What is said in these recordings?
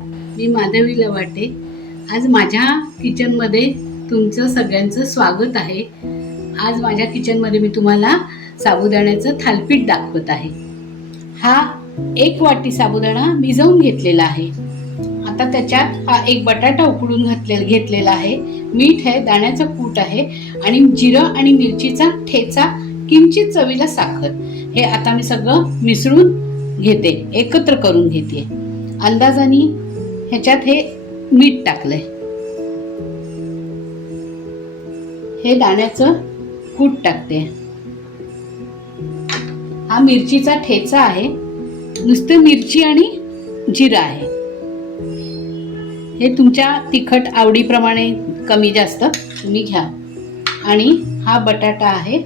मी माधवी लवाटे आज माझ्या किचनमध्ये तुमचं सगळ्यांचं स्वागत आहे. आज माझ्या किचनमध्ये मी तुम्हाला साबुदाण्याचं थालपीठ दाखवत आहे. हा एक वाटी साबुदाणा भिजवून घेतलेला आहे. आता त्याच्यात हा एक बटाटा उकडून घातले घेतलेला आहे. मीठ आहे दाण्याचं कूट आहे आणि जिरं आणि मिरचीचा ठेचा किंचित चवीला साखर. हे आता मी सगळं मिसळून घेते एकत्र करून घेते. अंदाजाने ह्याच्यात हे मीठ टाकलंय. हे दाण्याचं कूट टाकते. हा मिरचीचा ठेचा आहे. नुसतं मिरची आणि जिरा आहे. हे तुमच्या तिखट आवडीप्रमाणे कमी जास्त तुम्ही घ्या. आणि हा बटाटा आहे.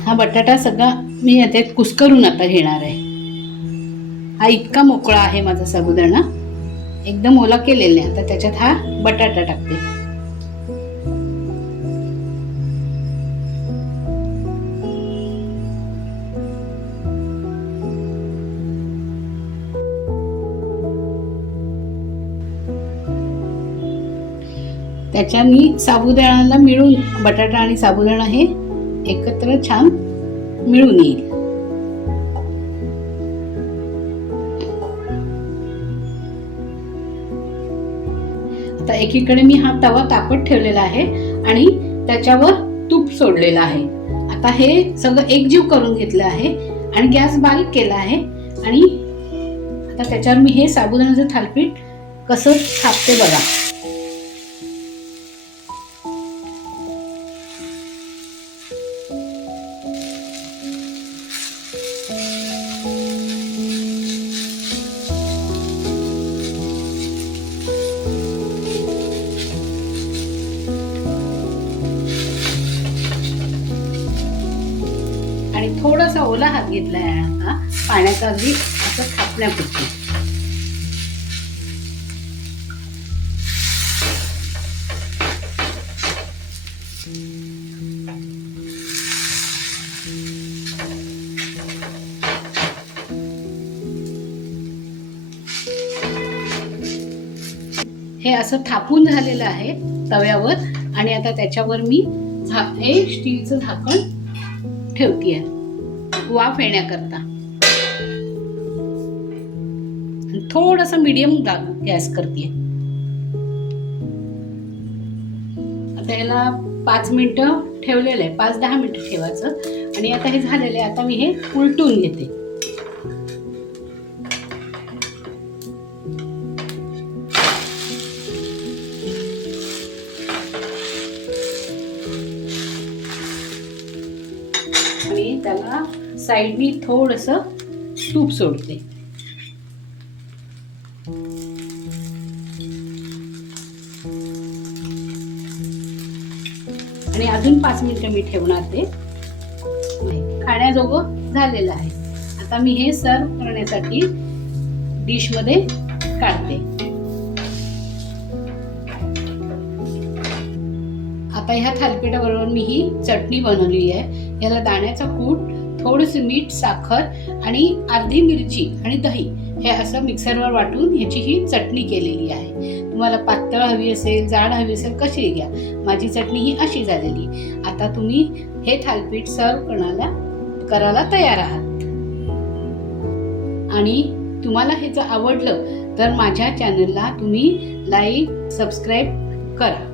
हा बटाटा सगळा मी याच्यात कुस्करून आता घेणार आहे. हा इतका मोकळा आहे माझा साबुदाणा एकदम ओला केलेला आहे. आता त्याच्यात हा बटाटा टाकते. त्याच्या मी साबुदाण्याला मिळून बटाटा आणि साबुदाणा हे एकत्र छान मिळून येईल. एकीकडे मी हा तवा तापत ठेवलेला आहे आणि त्याच्यावर तूप सोडलेलं आहे. आता हे सगळं एकजीव करून घेतलं आहे आणि गॅस बारीक केला आहे आणि आता त्याच्यावर मी हे साबुदाण्याचं थालपीठ कसं थापते बघा. आणि थोडासा ओला हात घेतला आहे आता पाण्याचा अगदी असं थापण्यापुरती. हे असं थापून झालेलं आहे तव्यावर आणि आता त्याच्यावर मी झा हे स्टीलचं झाकण आहे वाफ येण्याकरता. थोडस मीडियम गॅस करते आता याला पाच मिनटं ठेवलेलं आहे. पाच दहा मिनटं ठेवायचं. आणि आता हे झालेलं आहे. आता मी हे उलटून घेते. आणि त्याला साईडनी थोडस तूप सोडते. आणि अजून पाच मिनिटं मी ठेवणार ते. खाण्याजोगं झालेलं आहे. आता मी हे सर्व करण्यासाठी डिशमध्ये काढते. आता ह्या थालपीठाबरोबर मी ही चटणी बनवली आहे. याला दाण्याचा कूट थोडंसं मीठ साखर आणि अर्धी मिरची आणि दही हे असं मिक्सरवर वाटून ह्याची ही चटणी केलेली आहे. तुम्हाला पातळ हवी असेल जाड हवी असेल कशी घ्या. माझी चटणी ही अशी झालेली आता तुम्ही हे थालपीठ सर्व करण्याला करायला तयार आहात. आणि तुम्हाला हे जर आवडलं तर माझ्या चॅनलला तुम्ही लाईक सबस्क्राईब करा.